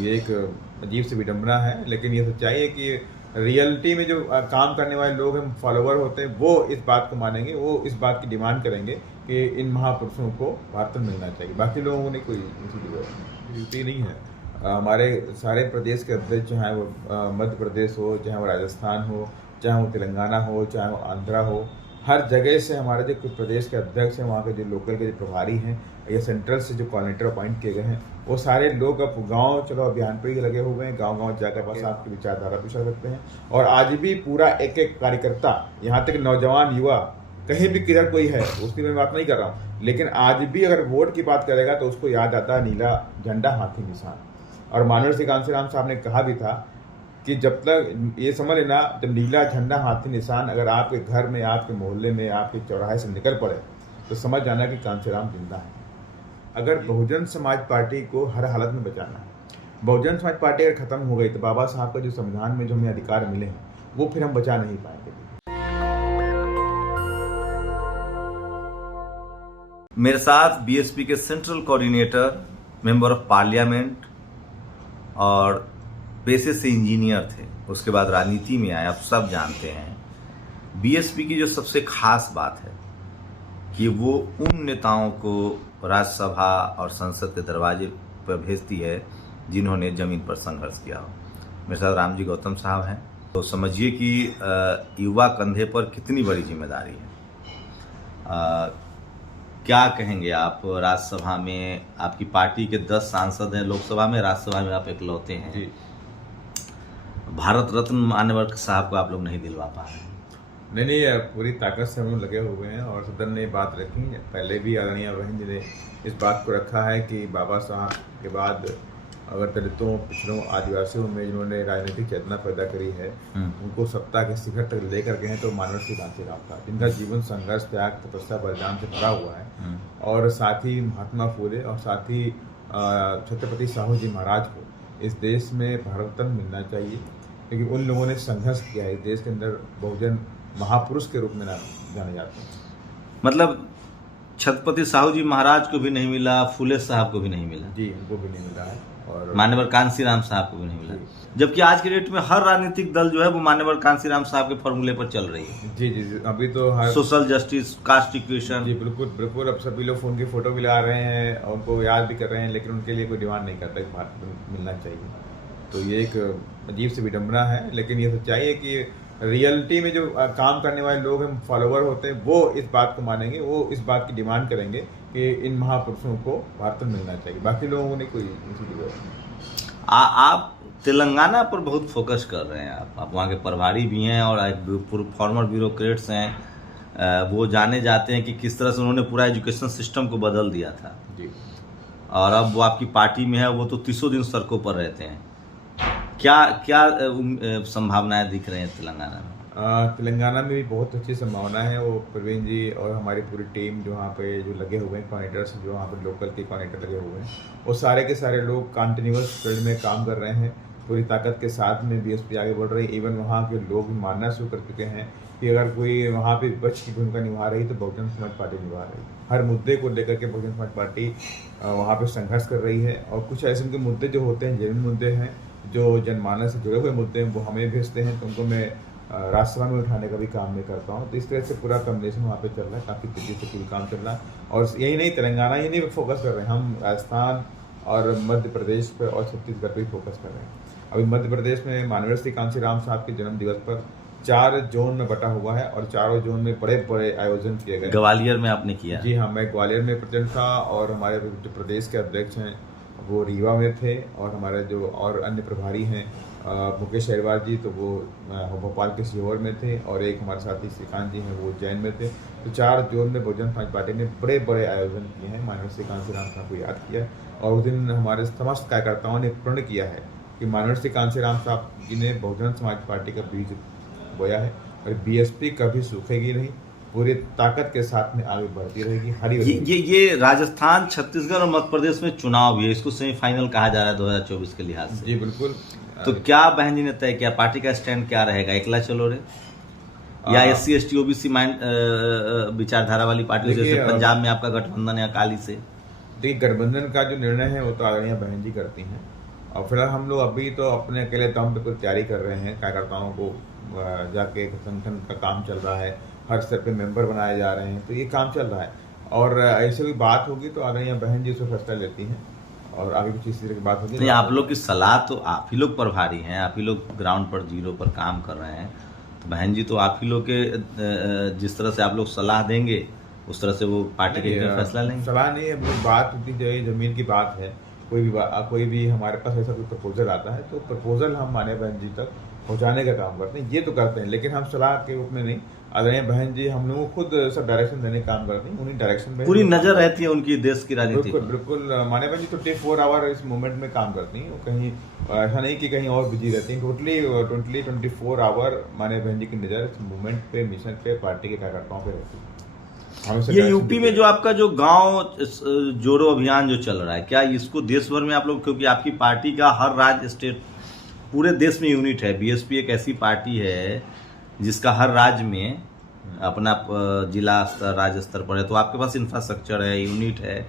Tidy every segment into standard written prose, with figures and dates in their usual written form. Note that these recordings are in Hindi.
ये एक अजीब सी विडंबना है, लेकिन ये सच्चाई है कि रियलिटी में जो काम करने वाले लोग हैं, फॉलोवर होते हैं, वो इस बात को मानेंगे, वो इस बात की डिमांड करेंगे कि इन महापुरुषों को भारत में मिलना चाहिए। बाकी लोगों ने कोई ड्यूटी नहीं है। हमारे सारे प्रदेश के अध्यक्ष, चाहे वो मध्य प्रदेश हो, चाहे वो राजस्थान हो, चाहे वो तेलंगाना हो, चाहे वो आंध्रा हो, हर जगह से हमारे जो कुछ प्रदेश के अध्यक्ष हैं, वहाँ के जो लोकल के जो प्रभारी हैं या सेंट्रल से जो कोऑर्डिनेटर अपॉइंट किए गए हैं, वो सारे लोग अब गांव चलो अभियान पे ही लगे हुए हैं। गांव-गांव जाकर बस आपकी विचारधारा पूछा करते हैं। और आज भी पूरा एक-एक कार्यकर्ता, यहाँ तक नौजवान युवा, कहीं भी किधर कोई है, उसकी मैं बात नहीं कर रहा हूँ, लेकिन आज भी अगर वोट की बात करेगा तो उसको याद आता है नीला झंडा हाथी निशान। और माननीय श्री कांशीराम साहब ने कहा भी था कि जब तक ये समझ लेना, जब नीला झंडा हाथी निशान अगर आपके घर में, आपके मोहल्ले में, आपके चौराहे से निकल पड़े तो समझ जाना कि कांशीराम जिंदा है। अगर बहुजन समाज पार्टी को हर हालत में बचाना है, बहुजन समाज पार्टी अगर खत्म हो गई तो बाबा साहब का जो संविधान में जो हमें अधिकार मिले हैं वो फिर हम बचा नहीं पाएंगे। मेरे साथ बीएसपी के central coordinator, member of parliament और पेशे से इंजीनियर थे, उसके बाद राजनीति में आए, आप सब जानते हैं। बीएसपी की जो सबसे खास बात है कि वो उन नेताओं को राज्यसभा और संसद के दरवाजे पर भेजती है जिन्होंने जमीन पर संघर्ष किया हो। मेरे साथ रामजी गौतम साहब हैं, तो समझिए कि युवा कंधे पर कितनी बड़ी जिम्मेदारी है। क्या कहेंगे आप? राज्यसभा में आपकी पार्टी के 10 सांसद हैं, लोकसभा में, राज्यसभा में आप इकलौते हैं जी। भारत रत्न मान्यवर साहब को आप लोग नहीं दिलवा पा रहे हैं। नहीं, पूरी ताकत से हम लोग लगे हुए हैं और सदन ने बात रखी है। पहले भी आदरणीय बहन जी ने इस बात को रखा है कि बाबा साहब के बाद अगर दलितों, पिछड़ों, आदिवासियों में जिन्होंने राजनीतिक चेतना पैदा करी है, उनको सत्ता के शिखर तक लेकर गए हैं तो माननीय श्री कांशीराम था, जिनका जीवन संघर्ष, त्याग, तपस्या, बलिदान से भरा हुआ है। और साथ ही महात्मा फूले और साथ ही छत्रपति साहू जी महाराज को इस देश में भारत रत्न मिलना चाहिए, क्योंकि उन लोगों ने संघर्ष किया है। इस देश के अंदर बहुजन महापुरुष के रूप में जाने जाते हैं। मतलब छत्रपति साहू जी महाराज को भी नहीं मिला, फूले साहब को भी नहीं मिला जी, उनको भी नहीं मिला है, और मान्यवर कांशीराम साहब को भी नहीं मिला, जबकि आज के डेट में हर राजनीतिक दल जो है वो मान्यवर कांशीराम साहब के फॉर्मूले पर चल रही है। जी जी जी, अभी तो हर सोशल जस्टिस, कास्ट इक्वेशन, जी बिल्कुल बिल्कुल। अब सभी लोग फोन की फोटो भी ला रहे हैं और उनको याद भी कर रहे हैं, लेकिन उनके लिए कोई डिमांड नहीं करता कि भारत में मिलना चाहिए। तो ये एक अजीब सी विडंबना है, लेकिन ये सच्चाई है कि रियलिटी में जो काम करने वाले लोग हैं, फॉलोवर होते हैं, वो इस बात को मानेंगे, वो इस बात की डिमांड करेंगे कि इन महापुरुषों को भारत में मिलना चाहिए। बाकी लोगों ने कोई आप तेलंगाना पर बहुत फोकस कर रहे हैं। आप वहाँ के प्रभारी भी हैं और फॉर्मर ब्यूरोक्रेट्स हैं। वो जाने जाते हैं कि किस तरह से उन्होंने पूरा एजुकेशन सिस्टम को बदल दिया था जी। और अब वो आपकी पार्टी में है, वो तो 30 दिन सड़कों पर रहते हैं। क्या संभावनाएं दिख रही हैं तेलंगाना में? तेलंगाना में भी बहुत अच्छी संभावना है। वो प्रवीण जी और हमारी पूरी टीम जो वहाँ पे जो लगे हुए हैं, कोऑर्डिनेटर्स जो वहाँ पे लोकल के कोऑर्डिनेटर लगे हुए हैं, वो सारे के सारे लोग कंटिन्यूअस फील्ड में काम कर रहे हैं। पूरी ताकत के साथ में बीएसपी आगे बढ़ रही है। इवन वहाँ के लोग मानना शुरू कर चुके हैं कि अगर कोई वहाँ पे विपक्ष की भूमिका निभा रही तो बहुजन समाज पार्टी निभा रही है। हर मुद्दे को लेकर के बहुजन समाज पार्टी वहाँ पे संघर्ष कर रही है। और कुछ ऐसे उनके मुद्दे जो होते हैं, जेन्युइन मुद्दे हैं, जो जनमानस से जुड़े हुए मुद्दे हैं, वो हमें भेजते हैं, तो उनको मैं राज्यसभा में उठाने का भी काम मैं करता हूँ। तो इस तरह से पूरा कॉम्बिनेशन वहाँ पे चल रहा है, काफ़ी तेजी से पूरी काम चल रहा है। और यही नहीं, तेलंगाना ही नहीं फोकस कर रहे हैं, हम राजस्थान और मध्य प्रदेश पर और छत्तीसगढ़ पर फोकस कर रहे हैं। अभी मध्य प्रदेश में माननीय श्री कांशीराम साहब के जन्म दिवस पर 4 जोन में बटा हुआ है और चारों जोन में बड़े बड़े आयोजन किए गए। ग्वालियर में आपने किया? जी हाँ, मैं ग्वालियर में प्रेजेंट था और हमारे जो प्रदेश के अध्यक्ष हैं वो रीवा में थे, और हमारे जो और अन्य प्रभारी हैं मुकेश अहिरवार जी, तो वो भोपाल के सीहोर में थे, और एक हमारे साथी श्रीकांत जी हैं, वो उज्जैन में थे। तो 4 जोन में बहुजन समाज पार्टी ने बड़े बड़े आयोजन किए हैं। माननीय श्री कांशीराम साहब को याद किया, और उस दिन हमारे समस्त कार्यकर्ताओं ने प्रण किया है कि माननीय श्री कांशीराम साहब जी ने बहुजन समाज पार्टी का बीज बोया है, और बीएसपी कभी सूखेगी नहीं, पूरी ताकत के साथ में आगे बढ़ती रहेगी। हरी ये राजस्थान, छत्तीसगढ़ और मध्य प्रदेश में चुनाव भी है, इसको सेमीफाइनल कहा जा रहा है 2024 के लिहाज से। जी बिल्कुल। तो क्या बहन जी ने तय किया, पार्टी का स्टैंड क्या रहेगा? एकला चलो रे, या SC ST OBC विचारधारा वाली पार्टी, जैसे पंजाब में आपका गठबंधन है अकाली से? देखिए, गठबंधन का जो निर्णय है वो तो आदरणीय बहन जी करती हैं, और फिलहाल हम लोग अभी तो अपने अकेले दम पे कुछ तैयारी कर रहे हैं, कार्यकर्ताओं को जाके संगठन का काम चल रहा है, हर स्तर पे मेंबर बनाए जा रहे हैं, तो ये काम चल रहा है। और ऐसे कोई बात होगी तो आदरणीय बहन जी उसमें फैसला लेती हैं और आगे कुछ इस तरह की बात होगी। नहीं, आप लोग की सलाह तो आप ही लोग प्रभारी हैं, आप ही लोग ग्राउंड पर जीरो पर काम कर रहे हैं, तो बहन जी तो आप ही लोग के जिस तरह से आप लोग सलाह देंगे उस तरह से वो पार्टी के फैसला लेंगे। सलाह नहीं है, बात होती जो जमीन की बात है। कोई भी हमारे पास ऐसा कोई प्रपोजल आता है तो प्रपोजल हम माने बहन जी तक पहुंचाने का काम करते हैं, ये तो करते हैं, लेकिन हम सलाह के रूप में नहीं। आदरणीय बहन जी हम लोगों को खुद सब डायरेक्शन देने का काम करते हैं, उन्हीं डायरेक्शन में पूरी नजर रहती है उनकी देश की राजनीति बिल्कुल बिल्कुल। माने बहन जी 24 आवर इस मूवमेंट में काम करती हैं, वो कहीं ऐसा नहीं कि कहीं और बिजी रहती हैं। टोटली 24 आवर माने बहन जी की नज़र इस मूवमेंट पे, मिशन पे, पार्टी के कार्यकर्ताओं पे रहती है। ये यूपी में जो आपका जो गांव जोड़ो अभियान जो चल रहा है, क्या इसको देश भर में आप लोग, क्योंकि आपकी पार्टी का हर राज्य स्टेट पूरे देश में यूनिट है, बीएसपी एक ऐसी पार्टी है जिसका हर राज्य में अपना जिला स्तर राज्य स्तर पर है, तो आपके पास इंफ्रास्ट्रक्चर है, यूनिट है।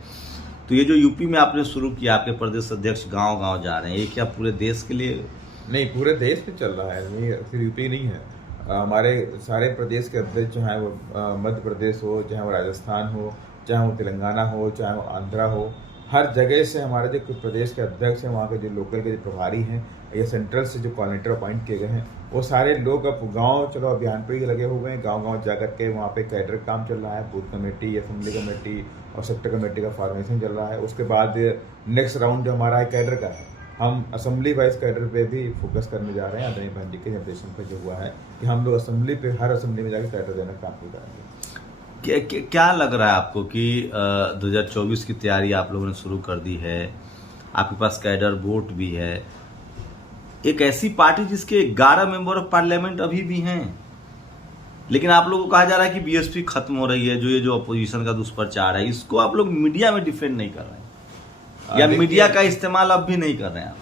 तो ये जो यूपी में आपने शुरू किया, आपके प्रदेश अध्यक्ष गांव गांव जा रहे हैं, ये क्या पूरे देश के लिए? नहीं, पूरे देश में चल रहा है, ये सिर्फ यूपी नहीं है। हमारे सारे प्रदेश के अध्यक्ष, चाहे वो मध्य प्रदेश हो, चाहे वो राजस्थान हो, चाहे वो तेलंगाना हो, चाहे वो आंध्रा हो, हर जगह से हमारे जो कुछ प्रदेश के अध्यक्ष हैं, वहाँ के जो लोकल के जो प्रभारी हैं या सेंट्रल से जो कोऑर्डिनेटर अपॉइंट किए गए हैं, वो सारे लोग अब गांव चलो अभियान पे ही लगे हुए हैं। गांव-गांव जा करके वहाँ पे कैडर काम चल रहा है, बूथ कमेटी, असेंबली कमेटी और सेक्टर कमेटी का फॉर्मेशन चल रहा है। उसके बाद नेक्स्ट राउंड जो हमारा है कैडर का है, हम असेंबली वाइज कैडर पे भी फोकस करने जा रहे हैं। आदरणीय बहन जी के निर्देशन पर जो हुआ है कि हम लोग असेंबली पे, हर असेंबली में जाकर कैडर देने का काम करेंगे। क्या लग रहा है आपको कि 2024 की तैयारी आप लोगों ने शुरू कर दी है, आपके पास कैडर वोट भी है, एक ऐसी पार्टी जिसके 11 मेंबर ऑफ पार्लियामेंट अभी भी हैं, लेकिन आप लोगों को कहा जा रहा है कि बीएसपी खत्म हो रही है, जो ये जो अपोजिशन का दुष्प्रचार है, इसको आप लोग मीडिया में डिफेंड नहीं कर रहे हैं या मीडिया का इस्तेमाल अब भी नहीं कर रहे हैं आप?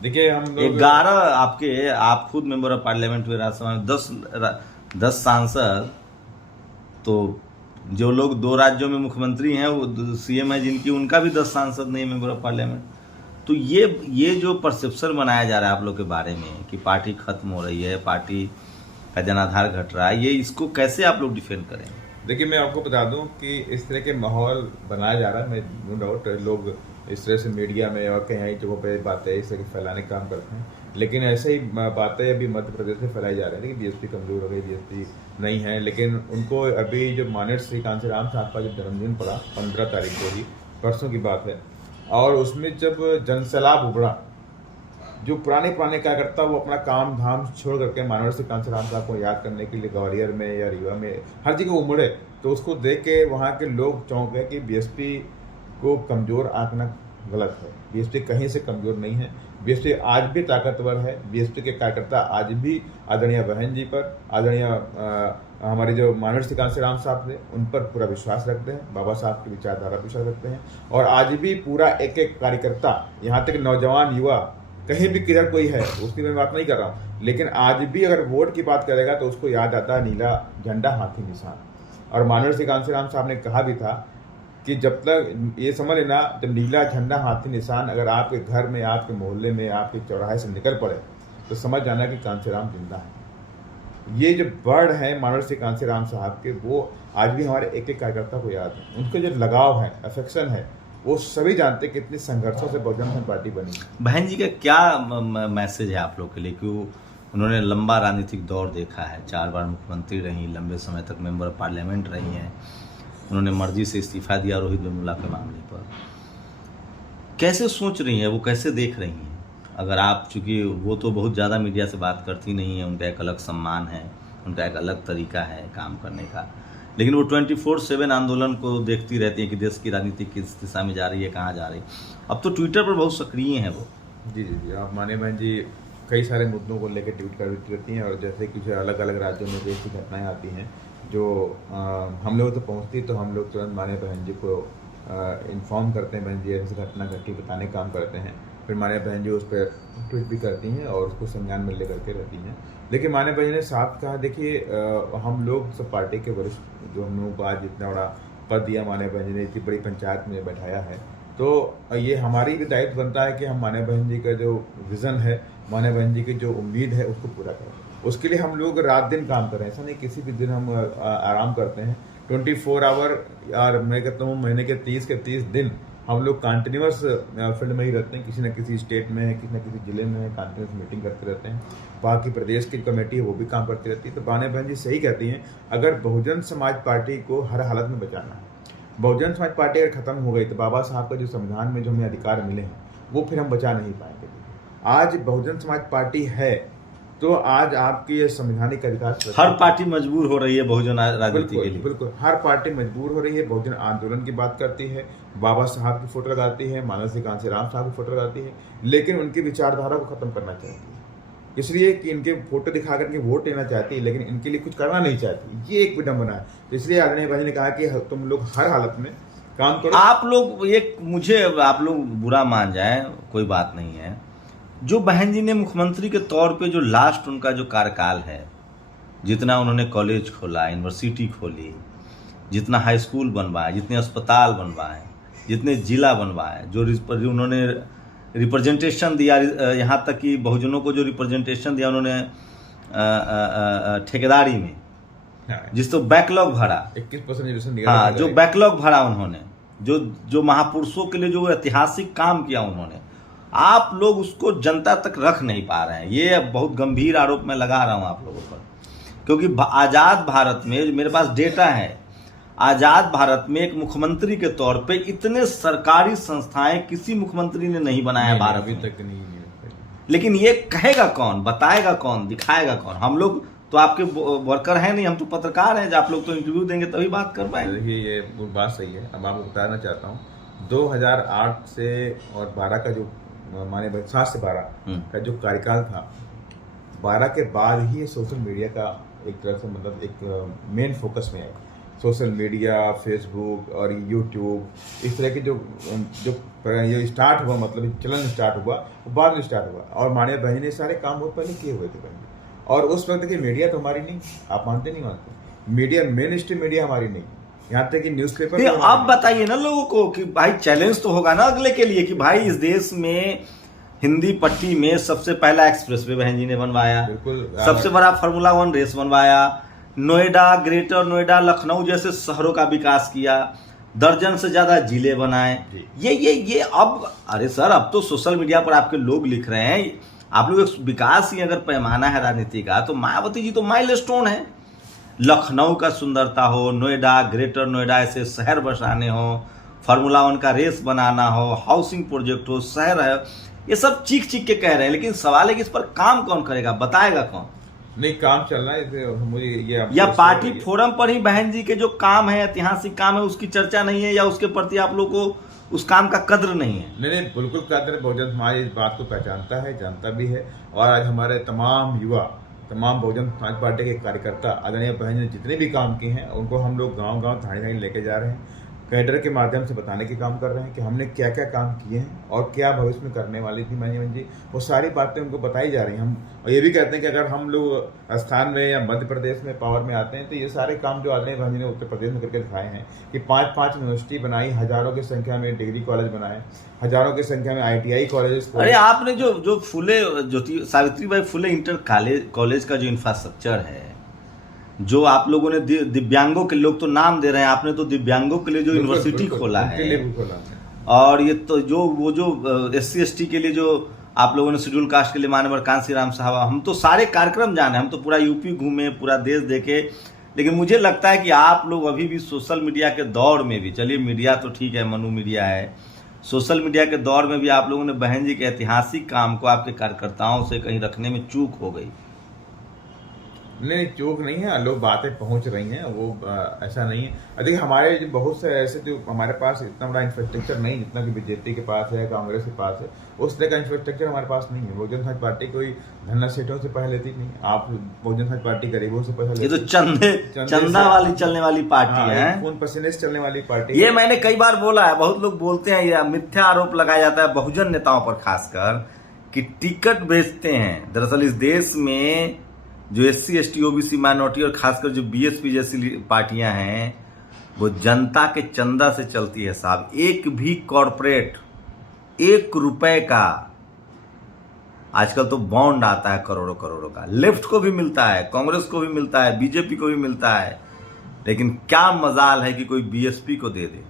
देखिए, हम लोग 11 आप खुद मेंबर ऑफ पार्लियामेंट हुए राज्यसभा में, 10 सांसद, तो जो लोग 2 राज्यों में मुख्यमंत्री हैं, वो सीएम है जिनकी, उनका भी 10 सांसद नहीं है मेंबर ऑफ पार्लियामेंट। तो ये जो परसेप्शन बनाया जा रहा है आप लोग के बारे में कि पार्टी खत्म हो रही है, पार्टी का जनाधार घट रहा है, ये इसको कैसे आप लोग डिफेंड करें? देखिए, मैं आपको बता दूं कि इस तरह के माहौल बनाया जा रहा है, मैं नो डाउट लोग इस तरह से मीडिया में और कहीं जगहों पे बातें इस तरह के फैलाने का काम करते हैं, लेकिन ऐसे ही बातें अभी मध्य प्रदेश में फैलाई जा रही है कि बीएसपी कमजोर हो गई, बीएसपी नहीं है। लेकिन उनको अभी जो माननीय श्री कांशीराम साहब का जब जन्मदिन पड़ा 15 तारीख को ही, परसों की बात है, और उसमें जब जनसैलाब उभरा, जो पुराने कार्यकर्ता वो अपना काम धाम छोड़ करके माननीय श्री कांशीराम साहब को याद करने के लिए ग्वालियर में या रीवा में हर जगह उमड़े, तो उसको देख के वहाँ के लोग चौंक गए कि बीएसपी को कमजोर आंकना गलत है। बीएसपी कहीं से कमजोर नहीं है, बीएसपी आज भी ताकतवर है। बीएसपी के कार्यकर्ता आज भी आदरणीय बहन जी पर, आदरणीय हमारे जो माननीय श्री कांशीराम साहब थे उन पर पूरा विश्वास रखते हैं, बाबा साहब की विचारधारा पर विश्वास रखते हैं, और आज भी पूरा एक कार्यकर्ता, यहाँ तक नौजवान युवा कहीं भी किधर कोई है उसकी मैं बात नहीं कर रहा हूँ, लेकिन आज भी अगर वोट की बात करेगा तो उसको याद आता है नीला झंडा हाथी निशान। और माननीय श्री कांशीराम साहब ने कहा भी था कि जब तक ये समझ लेना, जब नीला झंडा हाथी निशान अगर आपके घर में, आपके मोहल्ले में, आपके चौराहे से निकल पड़े तो समझ जाना कि कांशीराम जिंदा है। ये जो वर्ड है माननीय श्री कांशीराम साहब के, वो आज भी हमारे एक कार्यकर्ता को याद है। उनके जो लगाव है, अफेक्शन है, वो सभी जानते कितने संघर्षों से बहुजन समाज पार्टी बनी। बहन जी का क्या मैसेज है आप लोग के लिए? क्यों उन्होंने लंबा राजनीतिक दौर देखा है, 4 बार मुख्यमंत्री रही, लंबे समय तक मेंबर ऑफ पार्लियामेंट रही हैं, उन्होंने मर्जी से इस्तीफा दिया रोहित वेमुला के मामले पर। कैसे सोच रही हैं वो, कैसे देख रही हैं? अगर आप, चूँकि वो तो बहुत ज़्यादा मीडिया से बात करती नहीं है, उनका एक अलग सम्मान है, उनका एक अलग तरीका है काम करने का, लेकिन वो 24/7 आंदोलन को देखती रहती है कि देश की राजनीति किस दिशा में जा रही है, कहाँ जा रही है। अब तो ट्विटर पर बहुत सक्रिय हैं वो। जी जी जी, आप माने बहन जी कई सारे मुद्दों को लेकर ट्वीट करती हैं, और जैसे कुछ अलग अलग राज्यों में देश की घटनाएं आती हैं जो हम लोग तो पहुंचती, तो हम लोग तुरंत माने बहन जी को इन्फॉर्म करते हैं, बहन जी ऐसी घटना घटी, बताने का काम करते हैं। फिर माने बहन जी उस पर ट्वीट भी करती हैं और उसको संज्ञान में ले करके रहती हैं। लेकिन माने बहन ने साफ कहा, देखिए हम लोग सब पार्टी के वरिष्ठ, जो हम लोगों को आज इतना बड़ा पद दिया माने बहन जी ने, इतनी बड़ी पंचायत में बैठाया है, तो ये हमारी भी दायित्व बनता है कि हम मान्य बहन जी का जो विज़न है, मान्य बहन जी की जो उम्मीद है उसको पूरा करें। उसके लिए हम लोग रात दिन काम कर रहे हैं, ऐसा नहीं किसी भी दिन हम आराम करते हैं। 24 आवर और मैं कहता हूँ महीने के 30 के 30 दिन हम लोग कंटिन्यूस फील्ड में ही रहते हैं, किसी न किसी स्टेट में है, किसी न किसी जिले में है, कंटिन्यूस मीटिंग करते रहते हैं। बाकी प्रदेश की कमेटी है वो भी काम करती रहती है। तो मान्य बहन जी सही कहती हैं, अगर बहुजन समाज पार्टी को हर हालत में बचाना है, बहुजन समाज पार्टी अगर खत्म हो गई तो बाबा साहब का जो संविधान में जो हमें अधिकार मिले हैं वो फिर हम बचा नहीं पाएंगे। आज बहुजन समाज पार्टी है तो आज आपकी ये संवैधानिक अधिकार हर पार्टी मजबूर हो रही है बहुजन राजनीति के लिए। बिल्कुल हर पार्टी मजबूर हो रही है, बहुजन आंदोलन की बात करती है, बाबा साहब की फोटो लगाती है, मानसी कांसीराम साहब की फोटो लगाती है, लेकिन उनकी विचारधारा को खत्म करना चाहती है, इसलिए कि इनके फोटो दिखा करके वोट लेना चाहती है, लेकिन इनके लिए कुछ करना नहीं चाहती। ये एक विडंबना है। तो इसलिए आदरणीय भाई ने कहा कि तुम लोग हर हालत में काम करो। आप लोग एक मुझे आप लोग बुरा मान जाए कोई बात नहीं है, जो बहन जी ने मुख्यमंत्री के तौर पे जो लास्ट उनका जो कार्यकाल है, जितना उन्होंने कॉलेज खोला, यूनिवर्सिटी खोली, जितना हाई स्कूल बनवाए, जितने अस्पताल बनवाए, जितने जिला बनवाए, जो उन्होंने रिप्रेजेंटेशन दिया, यहाँ तक कि बहुजनों को जो रिप्रेजेंटेशन दिया उन्होंने ठेकेदारी में, जिस तो बैकलॉग भरा 21% हाँ, जो बैकलॉग भरा उन्होंने, जो महापुरुषों के लिए जो ऐतिहासिक काम किया उन्होंने, आप लोग उसको जनता तक रख नहीं पा रहे हैं। ये बहुत गंभीर आरोप मैं लगा रहा हूं आप लोगों पर, क्योंकि आजाद भारत में मेरे पास डेटा है, आजाद भारत में एक मुख्यमंत्री के तौर पे इतने सरकारी संस्थाएं किसी मुख्यमंत्री ने नहीं बनाया भारत अभी में तक नहीं। लेकिन ये कहेगा कौन, बताएगा कौन, दिखाएगा कौन? हम लोग तो आपके वर्कर हैं नहीं, हम तो पत्रकार हैं, आप लोग तो इंटरव्यू देंगे तभी बात कर पाएंगे। देखिए ये बात सही है। अब आपको बताना चाहता हूँ 2008 से और 12 का जो माने 7 से 12 का जो कार्यकाल था, 12 के बाद ही ये सोशल मीडिया का एक तरह से मतलब एक मेन फोकस में है। सोशल मीडिया, फेसबुक और यूट्यूब, इस तरह के जो ये स्टार्ट हुआ, मतलब चलन स्टार्ट हुआ, वो बाद में स्टार्ट हुआ। और माननीय बहन ने सारे काम बहुत पहले किए हुए थे बहन। और उस वक्त की मीडिया तो हमारी नहीं, आप मानते नहीं मानते, मीडिया मेन स्ट्रीम मीडिया हमारी नहीं, यहाँ तक कि न्यूज़पेपर। आप बताइए ना लोगों को कि भाई चैलेंज तो होगा ना अगले के लिए कि भाई इस देश में हिंदी पट्टी में सबसे पहला एक्सप्रेसवे बहन जी ने बनवाया, बिल्कुल सबसे बड़ा फार्मूला 1 रेस बनवाया, नोएडा, ग्रेटर नोएडा, लखनऊ जैसे शहरों का विकास किया, दर्जन से ज्यादा जिले बनाए। ये अब अरे सर, अब तो सोशल मीडिया पर आपके लोग लिख रहे हैं, आप लोग विकास ही अगर पैमाना है राजनीति का, तो मायावती जी तो माइलस्टोन है। लखनऊ का सुंदरता हो, नोएडा, ग्रेटर नोएडा ऐसे शहर बसाने हो, फार्मूला 1 का रेस बनाना हो, हाउसिंग प्रोजेक्ट हो, शहर है, ये सब चीख चीख के कह रहे हैं, लेकिन सवाल है कि इस पर काम कौन करेगा, बताएगा कौन? नहीं, काम चल रहा है मुझे ये या पार्टी फोरम पर ही बहन जी के जो काम है, ऐतिहासिक काम है, उसकी चर्चा नहीं है, या उसके प्रति आप लोग को उस काम का कद्र नहीं है? नहीं, बिल्कुल कद्र, बहुजन समाज इस बात को पहचानता है, जानता भी है। और आज हमारे तमाम युवा, तमाम बहुजन समाज पार्टी के कार्यकर्ता आदरणीय बहन ने जितने भी काम किए हैं उनको हम लोग गांव-गांव, थाने-थाने लेके जा रहे हैं, कैडर के माध्यम से बताने के काम कर रहे हैं कि हमने क्या क्या काम किए हैं और क्या भविष्य में करने वाली थी माननीय जी, वो सारी बातें उनको बताई जा रही हैं। हम और ये भी कहते हैं कि अगर हम लोग स्थान में या मध्य प्रदेश में पावर में आते हैं तो ये सारे काम जो आदरणीय बहन जी ने उत्तर प्रदेश में करके दिखाए हैं कि 5-5 यूनिवर्सिटी बनाई, हजारों की संख्या में डिग्री कॉलेज बनाए, हजारों की संख्या में ITI कॉलेज। अरे आपने जो फुले सावित्रीबाई फुले इंटर कॉलेज का जो इंफ्रास्ट्रक्चर है, जो आप लोगों ने दिव्यांगों के, लोग तो नाम दे रहे हैं, आपने तो दिव्यांगों के लिए जो यूनिवर्सिटी खोला है, और ये तो जो SC ST के लिए जो आप लोगों ने शेड्यूल कास्ट के लिए माननीय कांसीराम साहब, हम तो सारे कार्यक्रम जाने, हम तो पूरा यूपी घूमे, पूरा देश देखे, लेकिन मुझे लगता है कि आप लोग अभी भी सोशल मीडिया के दौर में भी, चलिए मीडिया तो ठीक है, मनु मीडिया है, सोशल मीडिया के दौर में भी आप लोगों ने बहन जी के ऐतिहासिक काम को आपके कार्यकर्ताओं से कहीं रखने में चूक हो गई। नहीं, चूक नहीं है, लोग बातें पहुंच रही हैं, वो ऐसा नहीं है। देखिए हमारे जो बहुत से ऐसे जो हमारे पास इतना बड़ा इंफ्रास्ट्रक्चर नहीं जितना कि बीजेपी के पास है, कांग्रेस के पास है, उस तरह का इंफ्रास्ट्रक्चर हमारे पास नहीं है। बहुजन समाज पार्टी कोई धन्ना सेठों से पैसा लेती नहीं, आप बहुजन समाज पार्टी गरीबों से पैसा लेती। ये तो चंदा वाली चलने वाली पार्टी है, खून पसीने से चलने वाली पार्टी। ये मैंने कई बार बोला है, बहुत लोग बोलते हैं, ये मिथ्या आरोप लगाया जाता है बहुजन नेताओं पर खासकर कि टिकट बेचते हैं। दरअसल इस देश में जो SC ST OBC माइनॉरिटी और खासकर जो BSP जैसी पार्टियां हैं, वो जनता के चंदा से चलती है साहब। एक भी कॉरपोरेट 1 रुपए का, आजकल तो बॉन्ड आता है करोड़ों करोड़ों का, लेफ्ट को भी मिलता है, कांग्रेस को भी मिलता है, बीजेपी को भी मिलता है, लेकिन क्या मजाल है कि कोई बीएसपी को दे दे।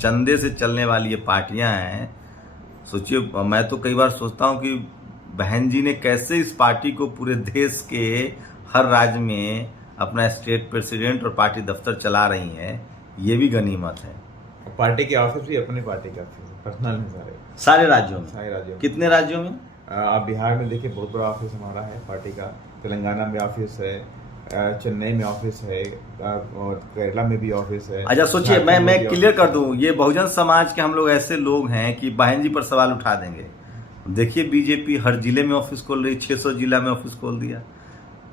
चंदे से चलने वाली ये पार्टियां हैं। सोचिए, मैं तो कई बार सोचता हूं कि बहन जी ने कैसे इस पार्टी को पूरे देश के हर राज्य में अपना स्टेट प्रेसिडेंट और पार्टी दफ्तर चला रही हैं, ये भी गनीमत है। पार्टी के ऑफिस भी अपने पार्टी का पर्सनल है सारे राज्यों में। सारे राज्यों में। कितने राज्यों में? आप बिहार में देखिए, बहुत बड़ा ऑफिस हमारा है पार्टी का। तेलंगाना में ऑफिस है, चेन्नई में ऑफिस है, और केरला में भी ऑफिस है। अच्छा सोचिए, मैं क्लियर कर दूं, ये बहुजन समाज के हम लोग ऐसे लोग हैं कि बहन जी पर सवाल उठा देंगे। देखिए, बीजेपी हर जिले में ऑफिस खोल रही, 600 जिला में ऑफिस खोल दिया।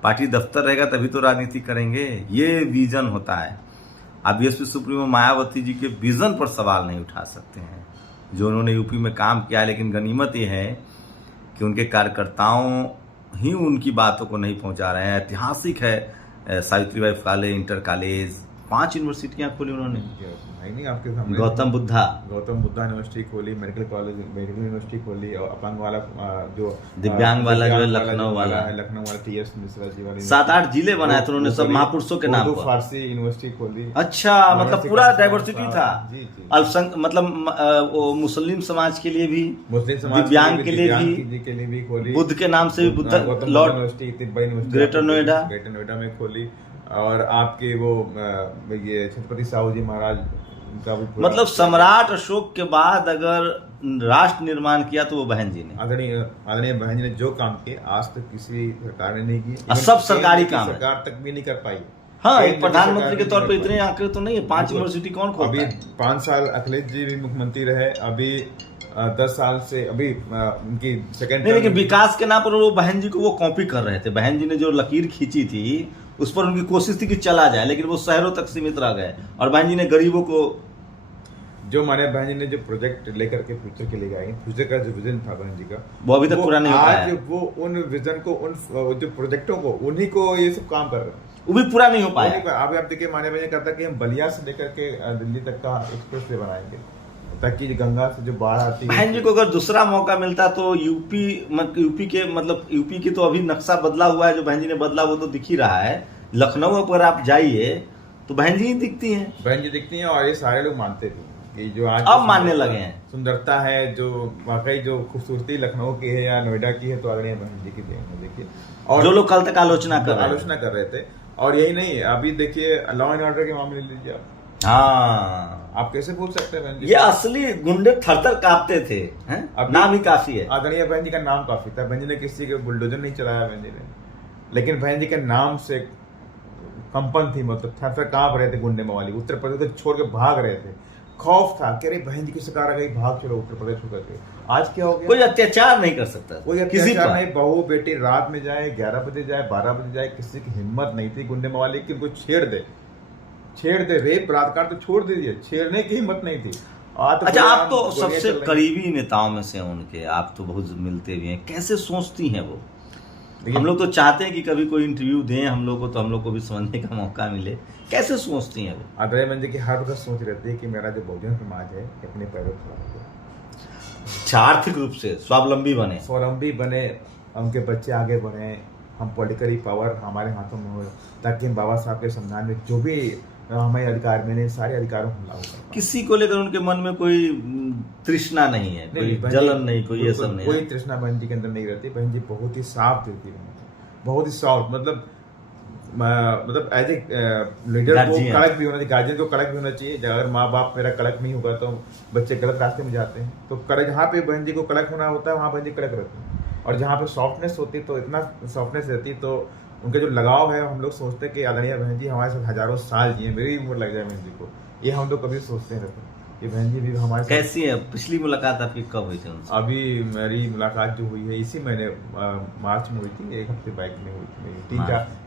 पार्टी दफ्तर रहेगा तभी तो राजनीति करेंगे, ये विजन होता है। आप बीएसपी सुप्रीमो मायावती जी के विजन पर सवाल नहीं उठा सकते हैं, जो उन्होंने यूपी में काम किया। लेकिन गनीमत ये है कि उनके कार्यकर्ताओं ही उनकी बातों को नहीं पहुंचा रहे हैं। ऐतिहासिक है सावित्रीबाई फुले इंटर कॉलेज, 5 यूनिवर्सिटियां खोली उन्होंने। नहीं आपके सामने गौतम बुद्धा यूनिवर्सिटी खोली, मेडिकल कॉलेज, मेडिकल यूनिवर्सिटी खोली, और अपंग वाला जो दिव्यांग वाला जो है लखनऊ वाला है, लखनऊ वाला टीएस मिश्रा जी वाला 7-8 जिले बनाए थे उन्होंने, सब महापुरुषों के नाम पर। फारसी यूनिवर्सिटी खोली। अच्छा, मतलब पूरा डाइवर्सिटी था। जी जी। अल्पसंख्यक मतलब वो मुस्लिम समाज के लिए भी, मुस्लिम समाज दिव्यांग के लिए भी खोली। बुद्ध के नाम से भी Buddha Lord university, Tibet university greater Noida में खोली। और आपके वो ये छत्रपति साहू जी महाराज का भी, मतलब सम्राट अशोक के बाद अगर राष्ट्र निर्माण किया तो वो बहन जी ने, आदरणीय बहन जी ने जो काम किए आज तक किसी सरकार ने नहीं किए। सब सरकारी काम है, सरकार तक भी नहीं कर पाई। हाँ, एक प्रधानमंत्री के तौर पे इतने आंकड़े तो नहीं है। 5 यूनिवर्सिटी कौन खोलता है? अभी 5 साल अखिलेश जी भी मुख्यमंत्री रहे, अभी 10 साल से अभी उनकी सेकंड। नहीं, लेकिन विकास के नाम पर वो बहन जी को वो कॉपी कर रहे थे। बहन जी ने जो लकीर खींची थी उस पर उनकी कोशिश थी कि चला जाए, लेकिन वो शहरों तक सीमित रह गए। और बहन जी ने गरीबों को, जो माने बहन जी ने जो प्रोजेक्ट लेकर के फ्यूचर के लिए गए, फ्यूचर का जो विजन था बहन जी का, वो अभी तक पूरा नहीं हो पाया। आज वो उन विजन को, उन जो प्रोजेक्टों को, उन्हीं को ये सब काम कर रहे हैं, वो भी पूरा नहीं हो पाया। अभी आप देखिए, माने बहन कहता कि हम बलिया से लेकर के दिल्ली तक का एक्सप्रेस वे बनाएंगे, ताकि गंगा से जो बाढ़ आती है। बहन जी को अगर दूसरा मौका मिलता तो यूपी की तो अभी नक्शा बदला हुआ है, जो बहन जी ने बदला वो तो दिख ही रहा है। लखनऊ पर आप जाइए तो बहन जी ही दिखती हैं। बहन जी दिखती हैं, और ये सारे लोग मानते थे कि जो आज अब मानने लगे हैं, सुंदरता है, जो वाकई जो खूबसूरती लखनऊ की है या नोएडा की है, तो आदरणीय बहन जी की देन है। देखिए, और जो लोग कल तक आलोचना कर रहे थे। और यही नहीं, अभी देखिए लॉ एंड ऑर्डर के मामले लीजिए आप। हाँ, आप कैसे पूछ सकते हैं बहन जी? ये असली गुंडे थर-थर कांपते थे, हैं? नाम ही काफी है। आदरणीय बहन जी का नाम काफी था। बहन जी ने किसी के बुलडोजर नहीं चलाया बहन जी ने, लेकिन बहन जी के नाम से कंपन थी, मतलब थर-थर कांप रहे थे गुंडे मवाली। उत्तर प्रदेश छोड़ के भाग रहे थे, खौफ था कि अरे बहन जी की सरकार आ गई, भाग चलो उत्तर प्रदेश होकर के। आज क्या हो गया? कोई अत्याचार नहीं कर सकता, कोई अत्याचार नहीं। बहू बेटी रात में जाए, 11 बजे जाए, 12 बजे जाए, किसी की हिम्मत नहीं थी गुंडे मवाली की उनको छेड़ दे। रेप बलात्कार तो छोड़ दीजिए, छेड़ने की हिम्मत नहीं थी। अच्छा, आप तो सबसे करीबी नेताओं में से उनके, आप तो बहुत मिलते भी हैं, कैसे सोचती हैं वो? हम लोग तो चाहते हैं कि कभी कोई इंटरव्यू दें हम लोग को, तो हम लोग को भी समझने का मौका मिले। कैसे सोचती हैं वो? आदरणीय बहन जी की हर वक्त सोच रहती है कि मेरा जो बहुजन समाज है अपने पैरों पर खड़ा हो, आर्थिक रूप से स्वावलंबी बने, उनके बच्चे आगे बढ़े, हम पॉलिटिकली पावर हमारे हाथों में हो, ताकि हम बाबा साहब के संविधान में जो भी हमें अधिकार मिले, सारे अधिकारों को लागू कर। किसी को लेकर उनके मन में कोई तृष्णा नहीं है, कोई जलन नहीं, कोई ये सब नहीं, कोई तृष्णा बहन जी के अंदर नहीं रहती। बहन जी बहुत ही साफ दिलती है, बहुत ही सॉफ्ट, मतलब एज ए लीडर को कड़क भी होना चाहिए, गार्जियन को कड़क भी होना चाहिए। अगर माँ बाप मेरा कड़क नहीं होगा तो बच्चे गलत रास्ते में जाते हैं। तो कड़क, जहाँ पे बहन जी को कड़क होना होता है वहाँ बहन जी कड़क रहती है, और जहाँ पे सॉफ्टनेस होती तो इतना सॉफ्टनेस रहती, तो उनका जो लगाव है, हम लोग सोचते हैं कि आदरणीय बहन जी हमारे साथ हजारों साल जिए, मेरी उम्र लग जाए बहन जी को, ये हम लोग कभी सोचते रहते हैं कि बहन जी भी हमारे साथ। कैसी है? पिछली मुलाकात आपकी कब हुई थी उनसे? अभी मेरी मुलाकात जो हुई है इसी महीने मार्च में हुई थी, 1 हफ्ते बैक में हुई थी।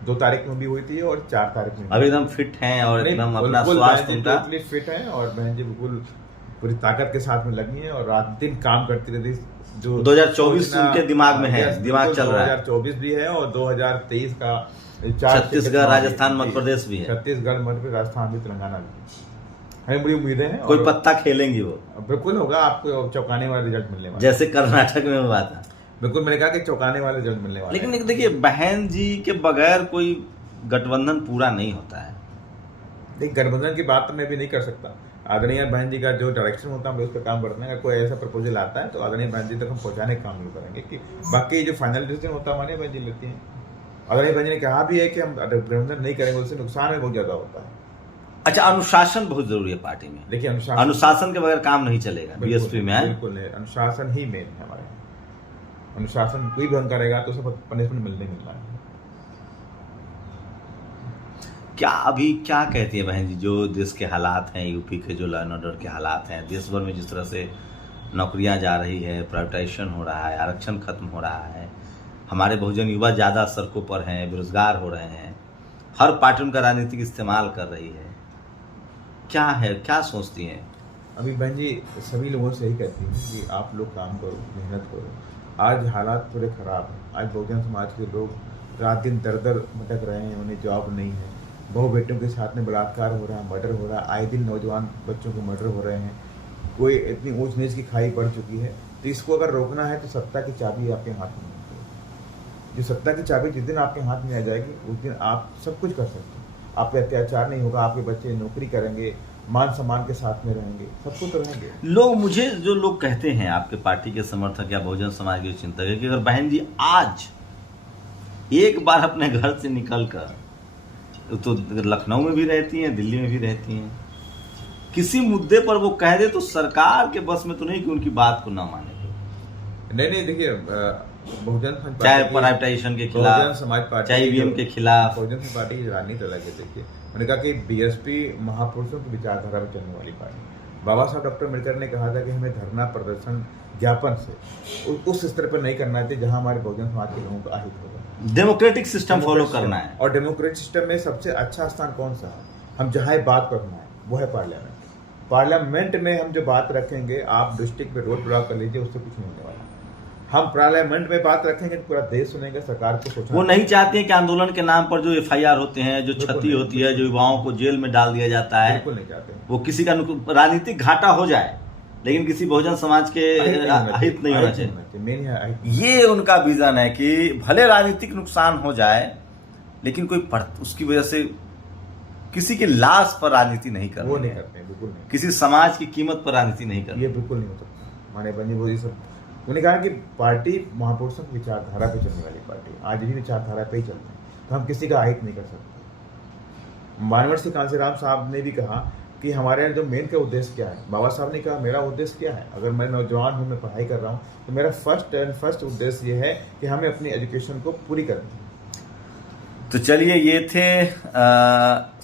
2 तारीख में भी हुई थी और 4 तारीख में। अभी एकदम फिट हैं और एकदम अपना स्वास्थ्य उनका फिट है, और बहन जी बिल्कुल पूरी ताकत के साथ में लगी है और रात दिन काम करती रहती। जो 2024 उनके दिमाग में है, दिमाग चल रहा है। 2024 भी है और 2023 का छत्तीसगढ़, राजस्थान, मध्य प्रदेश भी है। छत्तीसगढ़, मध्य प्रदेश, राजस्थान भी, तेलंगाना भी। हमें बड़ी उम्मीदें हैं। कोई पत्ता खेलेंगी वो, बिल्कुल होगा, आपको चौंकाने वाला रिजल्ट मिलने वाला। जैसे कर्नाटक में हुआ था। बिल्कुल, मैंने कहा कि चौंकाने वाला रिजल्ट मिलने वाला। लेकिन देखिए, बहन जी के बगैर कोई गठबंधन पूरा नहीं होता है। देखिए, गठबंधन की बात तो मैं भी नहीं कर सकता। आदरणीय बहन जी का जो डायरेक्शन होता है हम उस पर काम करते हैं। अगर कोई ऐसा प्रपोजल आता है तो आदरणीय बहन जी तक हम पहुंचाने का काम करेंगे। कि बाकी जो फाइनल डिसीजन होता है हमारी बहन जी लेती हैं। आदरणीय बहन जी ने कहा भी है कि हम गठबंधन नहीं करेंगे, उससे नुकसान भी बहुत ज्यादा होता है। अच्छा, अनुशासन बहुत जरूरी है पार्टी में। देखिए, अनुशासन के बगैर काम नहीं चलेगा बीएसपी में। बिल्कुल नहीं, अनुशासन ही मेन है हमारे। अनुशासन कोई भंग करेगा तो उसे पनिशमेंट मिलने मिलना है। क्या अभी क्या कहती है बहन जी, जो देश के हालात हैं, यूपी के जो लॉ एंड ऑर्डर के हालात हैं, देश भर में जिस तरह से नौकरियां जा रही है, प्राइवेटाइजेशन हो रहा है, आरक्षण खत्म हो रहा है, हमारे बहुजन युवा ज़्यादा सड़कों पर हैं, बेरोजगार हो रहे हैं, हर पार्टी उनका राजनीतिक इस्तेमाल कर रही है, क्या है, क्या सोचती हैं? अभी बहन जी सभी लोगों से यही कहती हैं कि आप लोग काम करो, मेहनत करो। आज हालात थोड़े ख़राब हैं। आज बहुजन समाज के लोग रात दिन दर दर भटक रहे हैं, उन्हें जॉब नहीं है, बहु बेटियों के साथ में बलात्कार हो रहा है, मर्डर हो रहा है, आए दिन नौजवान बच्चों के मर्डर हो रहे हैं। कोई इतनी ऊंच नीच की खाई बढ़ चुकी है। तो इसको अगर रोकना है तो सत्ता की चाबी आपके हाथ में है। जो सत्ता की चाबी जिस दिन आपके हाथ में आ जाएगी उस दिन आप सब कुछ कर सकते हैं। आप पे अत्याचार नहीं होगा, आपके बच्चे नौकरी करेंगे, मान सम्मान के साथ में रहेंगे, सब कुछ रहेंगे। जो लोग कहते हैं आपके पार्टी के समर्थक या बहुजन समाज के चिंतक है कि अगर बहन जी आज एक बार अपने घर से निकलकर, तो लखनऊ में भी रहती हैं, दिल्ली में भी रहती हैं, किसी मुद्दे पर वो कह दे तो सरकार के बस में तो नहीं कि उनकी बात को ना माने। नहीं, देखिए, बहुजन समाज पार्टी, चाहे प्राइवेटाइजेशन के खिलाफ, बहुजन समाज पार्टी, चाहे ईवीएम के खिलाफ, बहुजन समाज पार्टी की राजनीति अलग है। देखिए, मैंने कहा कि बीएसपी महापुरुषों की विचारधारा में चलने वाली पार्टी। बाबा साहब डॉक्टर अम्बेडकर ने कहा था कि हमें धरना, प्रदर्शन, ज्ञापन से उस स्तर पर नहीं करना चाहिए जहां हमारे बहुजन समाज के लोगों का अहित होगा। डेमोक्रेटिक सिस्टम फॉलो करना है। और डेमोक्रेटिक सिस्टम में सबसे अच्छा स्थान कौन सा है? हम जहां बात करना है वो है पार्लियामेंट। पार्लियामेंट में हम जो बात रखेंगे, आप डिस्ट्रिक्ट में रोड ब्लॉक कर लीजिए, उससे कुछ नहीं होने वाला। हम पार्लियामेंट में बात रखेंगे तो पूरा देश सुनेगा, सरकार को सोचना। वो नहीं चाहते हैं कि आंदोलन के नाम पर जो एफआईआर होते हैं, जो क्षति होती है, जो युवाओं को जेल में डाल दिया जाता है, बिल्कुल नहीं चाहते। वो किसी का राजनीतिक घाटा हो जाए लेकिन किसी बहुजन समाज के अहित नहीं होना चाहिए। ये उनका विजन है कि भले राजनीतिक नुकसान हो जाए लेकिन कोई उसकी वजह से किसी की लाश पर राजनीति नहीं करनी। वो नहीं करते, बिल्कुल नहीं। किसी समाज की कीमत पर राजनीति नहीं करनी। ये बिल्कुल नहीं हो सकता। हमारे बनी बोली सब उन्होंने कहा कि पार्टी महापुरुषों की विचारधारा पे चलने वाली पार्टी, आज भी विचारधारा पे ही चलते हैं, तो हम किसी का अहित नहीं कर सकते। मानवर सिंह कांसीराम साहब ने भी कहा कि हमारे जो मेन का उद्देश्य क्या है। बाबा साहब ने कहा मेरा उद्देश्य क्या है, अगर मैं नौजवान हूँ, मैं पढ़ाई कर रहा हूँ, तो मेरा फर्स्ट उद्देश्य ये है कि हमें अपनी एजुकेशन को पूरी करनी है। तो चलिए, ये थे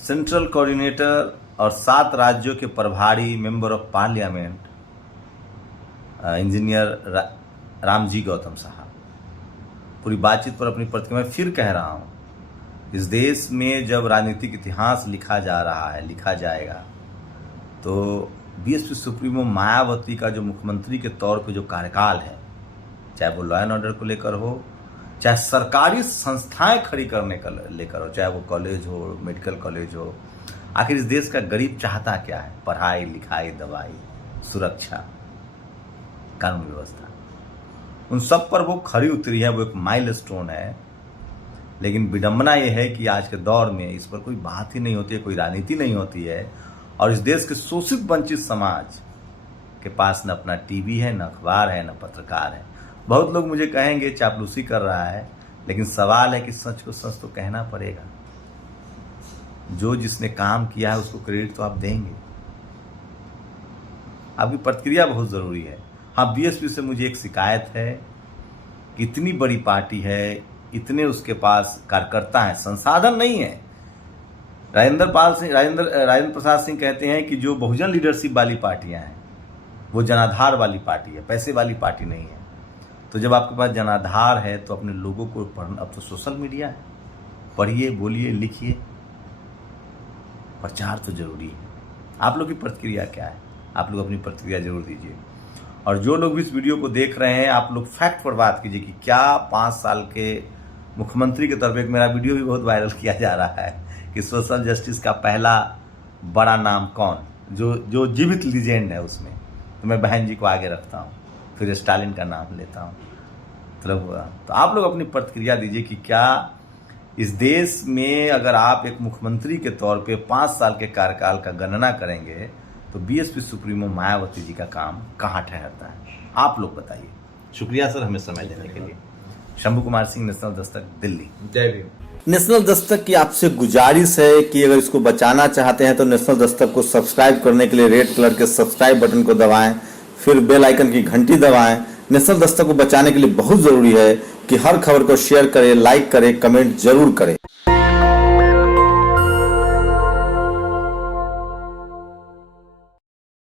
सेंट्रल कोऑर्डिनेटर और 7 राज्यों के प्रभारी member of parliament engineer Ramji Gautam साहब। पूरी बातचीत पर अपनी प्रतिक्रिया मैं फिर कह रहा हूँ, इस देश में जब राजनीतिक इतिहास लिखा जा रहा है, लिखा जाएगा, तो बीएसपी सुप्रीमो मायावती का जो मुख्यमंत्री के तौर पे जो कार्यकाल है, चाहे वो लॉ एंड ऑर्डर को लेकर हो, चाहे सरकारी संस्थाएं खड़ी करने का लेकर हो, चाहे वो कॉलेज हो, मेडिकल कॉलेज हो, आखिर इस देश का गरीब चाहता क्या है? पढ़ाई लिखाई, दवाई, सुरक्षा, कानून व्यवस्था, उन सब पर वो खरी उतरी है। वो एक माइलस्टोन है। लेकिन विडंबना ये है कि आज के दौर में इस पर कोई बात ही नहीं होती है, कोई राजनीति नहीं होती है, और इस देश के शोषित वंचित समाज के पास न अपना टीवी है, न अखबार है, न पत्रकार है। बहुत लोग मुझे कहेंगे चापलूसी कर रहा है, लेकिन सवाल है कि सच को सच तो कहना पड़ेगा। जो जिसने काम किया है उसको क्रेडिट तो आप देंगे। आपकी प्रतिक्रिया बहुत ज़रूरी है। हाँ, बीएसपी से मुझे एक शिकायत है कि इतनी बड़ी पार्टी है, इतने उसके पास कार्यकर्ता हैं, संसाधन नहीं है। राजेंद्र प्रसाद सिंह कहते हैं कि जो बहुजन लीडरशिप वाली पार्टियां हैं वो जनाधार वाली पार्टी है, पैसे वाली पार्टी नहीं है। तो जब आपके पास जनाधार है तो अपने लोगों को पढ़ना, अब तो सोशल मीडिया है, पढ़िए, बोलिए, लिखिए, प्रचार तो जरूरी है। आप लोग की प्रतिक्रिया क्या है? आप लोग अपनी प्रतिक्रिया जरूर दीजिए। और जो लोग भी इस वीडियो को देख रहे हैं, आप लोग फैक्ट पर बात कीजिए कि क्या 5 साल के मुख्यमंत्री के तौर पे एक मेरा वीडियो भी बहुत वायरल किया जा रहा है कि सोशल जस्टिस का पहला बड़ा नाम कौन, जो जीवित लीजेंड है उसमें, तो मैं बहन जी को आगे रखता हूँ, फिर स्टालिन का नाम लेता हूँ। मतलब तो आप लोग अपनी प्रतिक्रिया दीजिए कि क्या इस देश में अगर आप एक मुख्यमंत्री के तौर पे 5 साल के कार्यकाल का गणना करेंगे तो बीएसपी सुप्रीमो मायावती जी का काम कहाँ ठहरता है, आप लोग बताइए। शुक्रिया सर हमें समय देने के लिए। शंभू कुमार सिंह, नेशनल दस्तक, दिल्ली। जय भीम। नेशनल दस्तक की आपसे गुजारिश है कि अगर इसको बचाना चाहते हैं तो नेशनल दस्तक को सब्सक्राइब करने के लिए रेड कलर के सब्सक्राइब बटन को दबाएं, फिर बेल आइकन की घंटी दबाएं। नेशनल दस्तक को बचाने के लिए बहुत जरूरी है कि हर खबर को शेयर करें, लाइक करें, कमेंट जरूर करें।